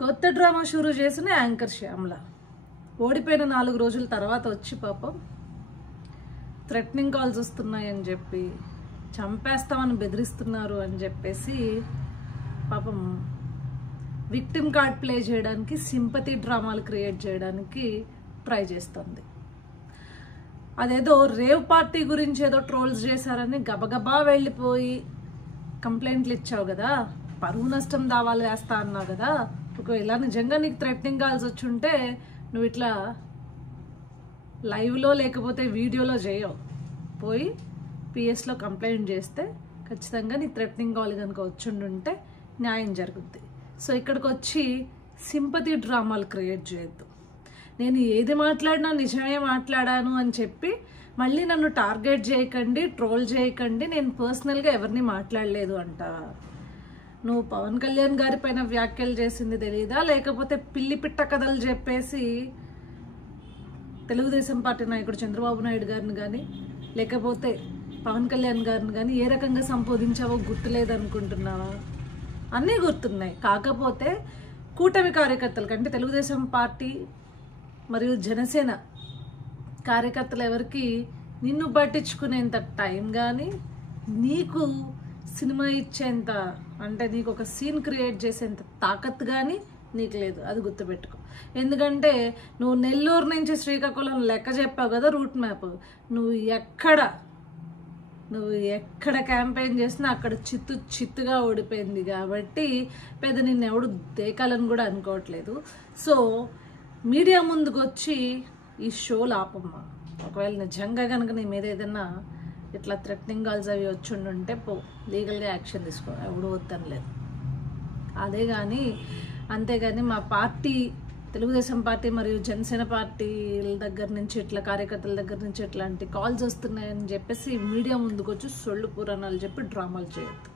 కొత్త డ్రామా షురూ చేసిన యాంకర్ శ్యామల ఓడిపోయిన 4 రోజుల తర్వాత వచ్చి పాపం థ్రెటనింగ్ కాల్స్ వస్తున్నాయని చెప్పి చంపేస్తామని బెదిరిస్తున్నారు అని చెప్పేసి పాపం విక్టిమ్ కార్డ్ ప్లే చేయడానికి, సింపతి డ్రామాలు క్రియేట్ చేయడానికి ట్రై చేస్తుంది. అదేదో రేవ్ పార్టీ గురించి ఏదో ట్రోల్స్ చేశారని గబగబా వెళ్ళిపోయి కంప్లైంట్లు ఇచ్చావు కదా, పరువు నష్టం దావాలు వేస్తా అన్నావు కదా. ఒకవేళ నిజంగా నీకు థ్రెటనింగ్ కాల్స్ వచ్చి ఉంటే నువ్వు ఇట్లా లైవ్లో లేకపోతే వీడియోలో చేయవు, పోయి పిఎస్లో కంప్లైంట్ చేస్తే ఖచ్చితంగా నీ థ్రెటనింగ్ కాల్ కనుక వచ్చుండుంటే న్యాయం జరుగుద్ది. సో ఇక్కడికి వచ్చి సింపతి డ్రామాలు క్రియేట్ చేయొద్దు. నేను ఏది మాట్లాడినా నిజమే మాట్లాడాను అని చెప్పి మళ్ళీ నన్ను టార్గెట్ చేయకండి, ట్రోల్ చేయకండి, నేను పర్సనల్గా ఎవరిని మాట్లాడలేదు అంట. నువ్వు పవన్ కళ్యాణ్ గారి పైన వ్యాఖ్యలు చేసింది తెలీదా, లేకపోతే పిల్లి పిట్ట కథలు చెప్పేసి తెలుగుదేశం పార్టీ నాయకుడు చంద్రబాబు నాయుడు గారిని కానీ లేకపోతే పవన్ కళ్యాణ్ గారిని కానీ ఏ రకంగా సంబోధించావో గుర్తులేదనుకుంటున్నావా? అన్నీ గుర్తున్నాయి. కాకపోతే కూటమి కార్యకర్తలు కంటే తెలుగుదేశం పార్టీ మరియు జనసేన కార్యకర్తలు ఎవరికి నిన్ను పట్టించుకునేంత టైం కానీ, నీకు సినిమా ఇచ్చేంత, అంటే నీకు ఒక సీన్ క్రియేట్ చేసేంత తాకత్ కానీ నీకు లేదు. అది గుర్తుపెట్టుకో. ఎందుకంటే నువ్వు నెల్లూరు నుంచి శ్రీకాకుళం లెక్క చెప్పావు కదా రూట్ మ్యాప్. నువ్వు ఎక్కడ క్యాంపెయిన్ చేసినా అక్కడ చిత్తుగా ఓడిపోయింది కాబట్టి పెద్ద నిన్ను ఎవడు దేకాలని కూడా అనుకోవట్లేదు. సో మీడియా ముందుకు వచ్చి ఈ షోలు ఆపమ్మా. ఒకవేళ నిజంగా కనుక నీ మీద ఏదైనా ఇట్లా థ్రెటనింగ్ కాల్స్ అవి వచ్చుండుంటే పో, లీగల్గా యాక్షన్ తీసుకో, ఎవడు వద్దనలేదు. అదే కానీ అంతేగాని మా పార్టీ తెలుగుదేశం పార్టీ మరియు జనసేన పార్టీల దగ్గర నుంచి ఇట్లా కార్యకర్తల దగ్గర నుంచి ఇట్లాంటి కాల్స్ వస్తున్నాయని చెప్పేసి మీడియా ముందుకు వచ్చి సొళ్ళు పురాణాలు చెప్పి డ్రామాలు చేయొద్దు.